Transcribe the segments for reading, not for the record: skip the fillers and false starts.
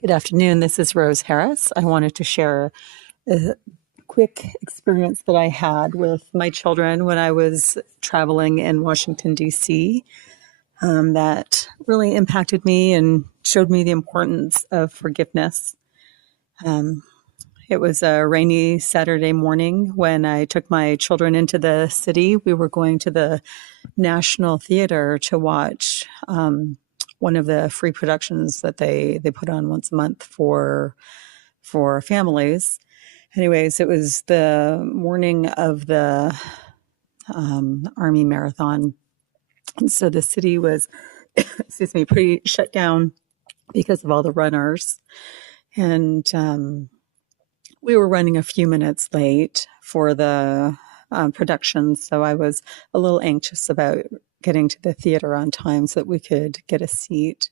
Good afternoon. This is Rose Harris. I wanted to share a quick experience that I had with my children when I was traveling in Washington, D.C., that really impacted me and showed me the importance of forgiveness. Um, it was a rainy Saturday morning when I took my children into the city. We were going to the National Theater to watch one of the free productions that they put on once a month for families. Anyways, it was the morning of the Army Marathon. And so the city was, excuse me, pretty shut down because of all the runners. And we were running a few minutes late for the production. So I was a little anxious about getting to the theater on time so that we could get a seat.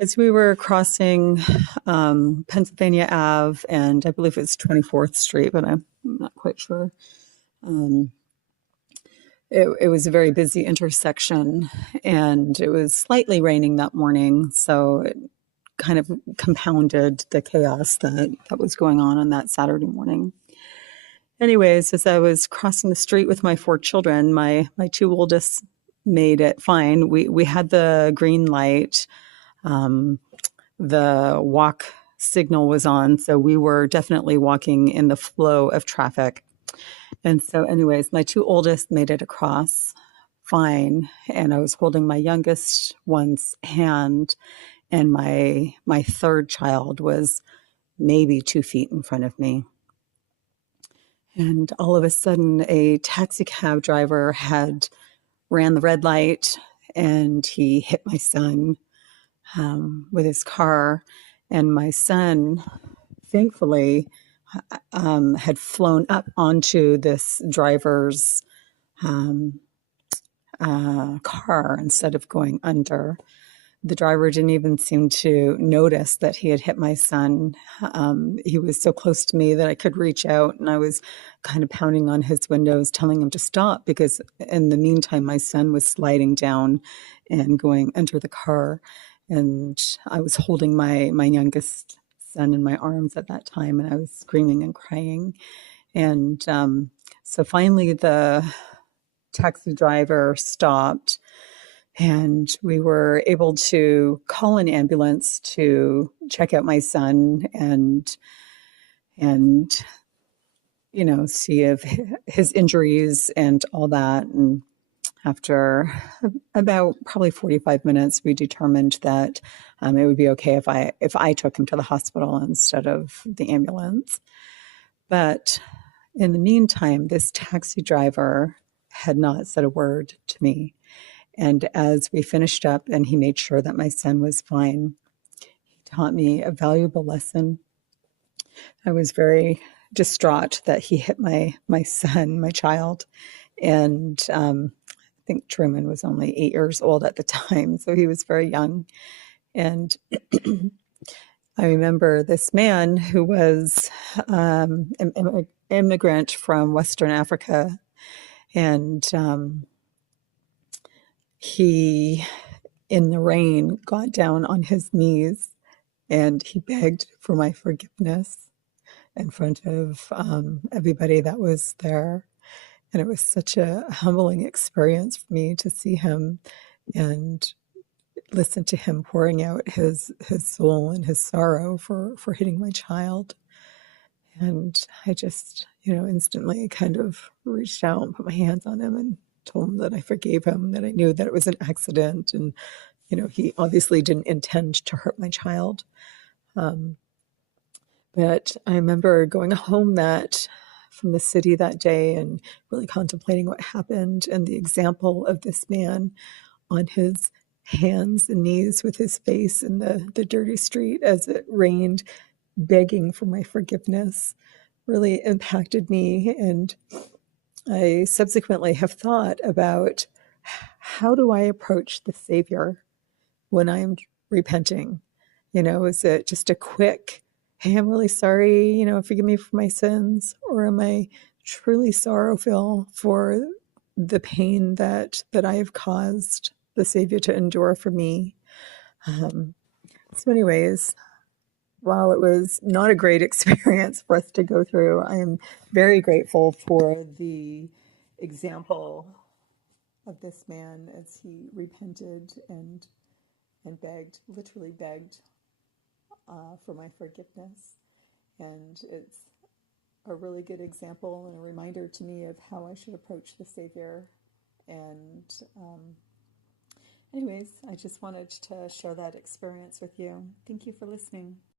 As we were crossing Pennsylvania Ave, and I believe it's 24th Street, but I'm not quite sure. It was a very busy intersection, and it was slightly raining that morning, so it kind of compounded the chaos that was going on that Saturday morning. Anyways, as I was crossing the street with my four children, my two oldest made it fine. We had the green light. The walk signal was on, so we were definitely walking in the flow of traffic. And so anyways, my two oldest made it across fine, and I was holding my youngest one's hand, and my third child was maybe 2 feet in front of me. And all of a sudden, a taxi cab driver had ran the red light, and he hit my son with his car. And my son, thankfully, had flown up onto this driver's car instead of going under. The driver didn't even seem to notice that he had hit my son. He was so close to me that I could reach out, and I was kind of pounding on his windows, telling him to stop, because in the meantime, my son was sliding down and going under the car. And I was holding my youngest son in my arms at that time, and I was screaming and crying. And so finally, the taxi driver stopped, and we were able to call an ambulance to check out my son and see if his injuries and all that. And after about probably 45 minutes, we determined that it would be okay if I took him to the hospital instead of the ambulance. But in the meantime, this taxi driver had not said a word to me. And as we finished up and he made sure that my son was fine, he taught me a valuable lesson. I was very distraught that he hit my son, my child. And I think Truman was only 8 years old at the time, so he was very young. And I remember this man who was an immigrant from Western Africa, and he, in the rain, got down on his knees and he begged for my forgiveness in front of everybody that was there. And it was such a humbling experience for me to see him and listen to him pouring out his soul and his sorrow for hitting my child. And I just, instantly kind of reached out and put my hands on him and told him that I forgave him, that I knew that it was an accident, and he obviously didn't intend to hurt my child. But I remember going home from the city that day and really contemplating what happened and the example of this man on his hands and knees with his face in the dirty street as it rained, begging for my forgiveness, really impacted me. And I subsequently have thought about, how do I approach the Savior when I'm repenting? Is it just a quick, hey, I'm really sorry, forgive me for my sins? Or am I truly sorrowful for the pain that I have caused the Savior to endure for me? So anyways, while it was not a great experience for us to go through, I am very grateful for the example of this man as he repented and begged, literally begged, for my forgiveness. And it's a really good example and a reminder to me of how I should approach the Savior. And anyways, I just wanted to share that experience with you. Thank you for listening.